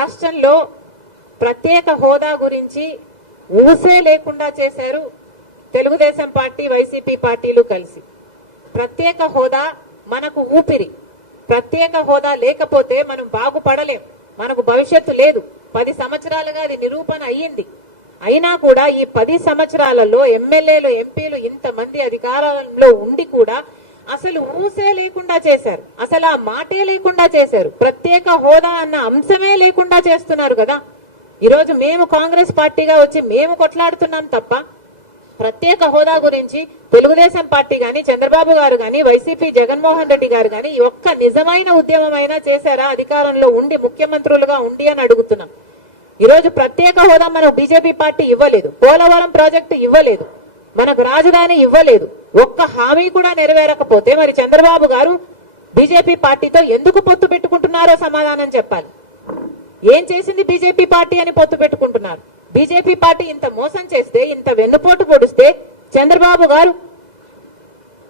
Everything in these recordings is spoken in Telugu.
రాష్ట్రంలో ప్రత్యేక హోదా గురించి ఊసే లేకుండా చేశారు తెలుగుదేశం పార్టీ వైసీపీ పార్టీలు కలిసి. ప్రత్యేక హోదా మనకు ఊపిరి. ప్రత్యేక హోదా లేకపోతే మనం బాగుపడలేం, మనకు భవిష్యత్తు లేదు. 10 సంవత్సరాలుగా అది నిరూపణ అయ్యింది. అయినా కూడా ఈ 10 సంవత్సరాలలో ఎమ్మెల్యేలు ఎంపీలు ఇంతమంది అధికారంలో ఉండి కూడా అసలు ఊసే లేకుండా చేశారు, అసలు ఆ మాటే లేకుండా చేశారు. ప్రత్యేక హోదా అన్న అంశమే లేకుండా చేస్తున్నారు కదా. ఈరోజు మేము కాంగ్రెస్ పార్టీగా వచ్చి మేము కొట్లాడుతున్నాం తప్ప ప్రత్యేక హోదా గురించి తెలుగుదేశం పార్టీ గాని, చంద్రబాబు గారు గాని, వైసీపీ జగన్మోహన్ రెడ్డి గారు గాని ఒక్క నిజమైన ఉద్యమమైనా చేశారా అధికారంలో ఉండి, ముఖ్యమంత్రులుగా ఉండి అని అడుగుతున్నాం. ఈరోజు ప్రత్యేక హోదా మనకు బీజేపీ పార్టీ ఇవ్వలేదు, పోలవరం ప్రాజెక్టు ఇవ్వలేదు, మనకు రాజధాని ఇవ్వలేదు. ఒక్క హామీ కూడా నెరవేరకపోతే మరి చంద్రబాబు గారు బీజేపీ పార్టీతో ఎందుకు పొత్తు పెట్టుకుంటున్నారో సమాధానం చెప్పాలి. ఏం చేసింది బీజేపీ పార్టీ అని పొత్తు పెట్టుకుంటున్నారు? బీజేపీ పార్టీ ఇంత మోసం చేస్తే, ఇంత వెన్నుపోటు పొడిస్తే చంద్రబాబు గారు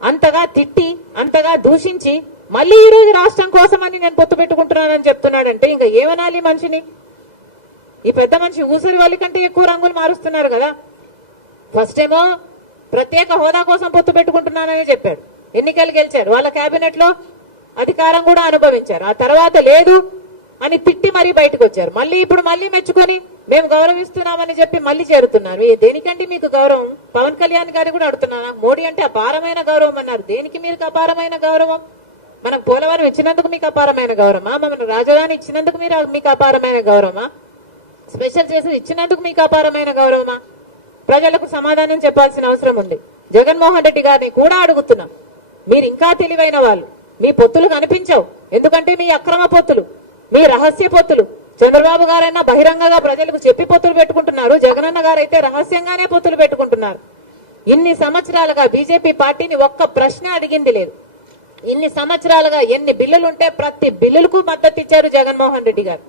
అంతగా తిట్టి, అంతగా దూషించి మళ్ళీ ఈ రోజు రాష్ట్రం కోసమని నేను పొత్తు పెట్టుకుంటున్నానని చెప్తున్నాడంటే ఇంకా ఏమనాలి మనిషిని? ఈ పెద్ద మనిషి ఊసరి వాళ్ళ కంటే ఎక్కువ రంగులు మారుస్తున్నారు కదా. ఫస్ట్ ఏమో ప్రత్యేక హోదా కోసం పొత్తు పెట్టుకుంటున్నానని చెప్పాడు, ఎన్నికలు గెలిచారు, వాళ్ళ కేబినెట్ లో అధికారం కూడా అనుభవించారు. ఆ తర్వాత లేదు అని తిట్టి మరీ బయటకు వచ్చారు. మళ్ళీ ఇప్పుడు మళ్ళీ మెచ్చుకొని మేము గౌరవిస్తున్నామని చెప్పి మళ్ళీ చేరుతున్నారు. దేనికంటే మీకు గౌరవం? పవన్ కళ్యాణ్ గారు కూడా అడుగుతున్నానా? మోడీ అంటే అపారమైన గౌరవం అన్నారు. దేనికి మీకు అపారమైన గౌరవం? మనకు పోలవరం ఇచ్చినందుకు మీకు అపారమైన గౌరవమా? మన రాజధాని ఇచ్చినందుకు మీకు అపారమైన గౌరవమా? స్పెషల్ చేసి ఇచ్చినందుకు మీకు అపారమైన గౌరవమా? ప్రజలకు సమాధానం చెప్పాల్సిన అవసరం ఉంది. జగన్మోహన్ రెడ్డి గారిని కూడా అడుగుతున్నాం, మీరు ఇంకా తెలివైన వాళ్ళు, మీ పొత్తులు కనిపించవు. ఎందుకంటే మీ అక్రమ పొత్తులు, మీ రహస్య పొత్తులు. చంద్రబాబు గారైనా బహిరంగంగా ప్రజలకు చెప్పి పొత్తులు పెట్టుకుంటున్నారు, జగనన్న గారైతే రహస్యంగానే పొత్తులు పెట్టుకుంటున్నారు. ఇన్ని సంవత్సరాలుగా బీజేపీ పార్టీని ఒక్క ప్రశ్న అడిగింది లేదు. ఇన్ని సంవత్సరాలుగా ఎన్ని బిల్లులుంటే ప్రతి బిల్లులకు మద్దతు ఇచ్చారు జగన్మోహన్ రెడ్డి గారు.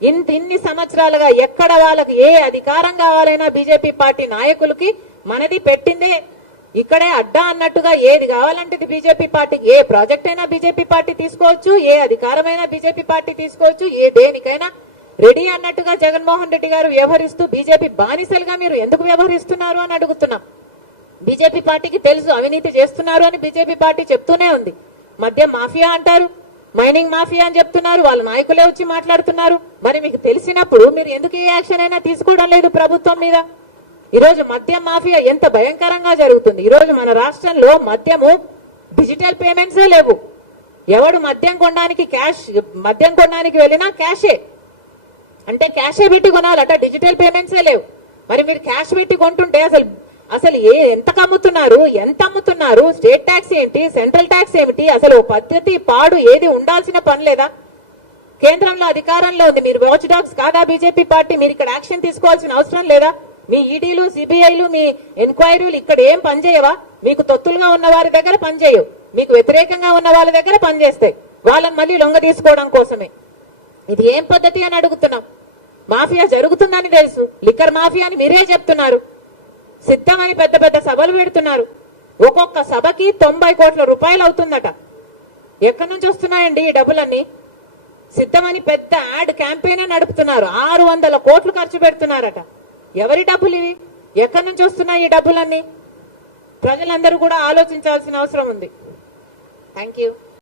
ఇన్ని సంవత్సరాలుగా ఎక్కడ వాళ్ళకి ఏ అధికారం కావాలైనా బీజేపీ పార్టీ నాయకులకి మనది పెట్టిందే, ఇక్కడే అడ్డా అన్నట్టుగా ఏది కావాలంటే బీజేపీ పార్టీకి, ఏ ప్రాజెక్ట్ అయినా బీజేపీ పార్టీ తీసుకోవచ్చు, ఏ అధికారమైనా బీజేపీ పార్టీ తీసుకోవచ్చు, ఏ దేనికైనా రెడీ అన్నట్టుగా జగన్మోహన్ రెడ్డి గారు వ్యవహరిస్తూ బీజేపీ బానిసలుగా మీరు ఎందుకు వ్యవహరిస్తున్నారు అని అడుగుతున్నాం. బీజేపీ పార్టీకి తెలుసు అవినీతి చేస్తున్నారు అని బీజేపీ పార్టీ చెప్తూనే ఉంది. మద్యం మాఫియా అంటారు, మైనింగ్ మాఫియా అని చెప్తున్నారు, వాళ్ళ నాయకులే వచ్చి మాట్లాడుతున్నారు. మరి మీకు తెలిసినప్పుడు మీరు ఎందుకు ఏ యాక్షన్ అయినా తీసుకోవడం లేదు ప్రభుత్వం మీద? ఈరోజు మద్యం మాఫియా ఎంత భయంకరంగా జరుగుతుంది. ఈరోజు మన రాష్ట్రంలో మద్యము డిజిటల్ పేమెంట్సే లేవు. ఎవడు మద్యం కొనడానికి వెళ్ళినా క్యాషే, అంటే క్యాషే పెట్టి కొనాలట, డిజిటల్ పేమెంట్సే లేవు. మరి మీరు క్యాష్ పెట్టి కొంటుంటే అసలు ఎంత అమ్ముతున్నారు? స్టేట్ ట్యాక్స్ ఏంటి, సెంట్రల్ ట్యాక్స్ ఏమిటి? అసలు పద్ధతి పాడు ఏది ఉండాల్సిన పని లేదా? కేంద్రంలో అధికారంలో ఉంది, మీరు వాచ్ డాగ్స్ కాదా బీజేపీ పార్టీ? మీరు ఇక్కడ యాక్షన్ తీసుకోవాల్సిన అవసరం లేదా? మీ ఈడీలు, సిబిఐలు, మీ ఎంక్వైరీలు ఇక్కడ ఏం పనిచేయవా? మీకు తొత్తులుగా ఉన్న వారి దగ్గర పనిచేయవు, మీకు వ్యతిరేకంగా ఉన్న వాళ్ళ దగ్గర పనిచేస్తాయి, వాళ్ళని మళ్ళీ లొంగ తీసుకోవడం కోసమే. ఇది ఏం పద్ధతి అని అడుగుతున్నాం. మాఫియా జరుగుతుందని తెలుసు, లిక్కర్ మాఫియా అని మీరే చెప్తున్నారు. సిద్ధమని పెద్ద పెద్ద సభలు పెడుతున్నారు. ఒక్కొక్క సభకి 90 కోట్ల రూపాయలు అవుతుందట. ఎక్కడి నుంచి వస్తున్నాయండి ఈ డబ్బులన్నీ? సిద్ధమని పెద్ద యాడ్ క్యాంపెయిన్ నడుపుతున్నారు, 600 కోట్లు ఖర్చు పెడుతున్నారట. ఎవరి డబ్బులు ఇవి? ఎక్కడి నుంచి వస్తున్నాయి ఈ డబ్బులన్నీ? ప్రజలందరూ కూడా ఆలోచించాల్సిన అవసరం ఉంది. Thank you.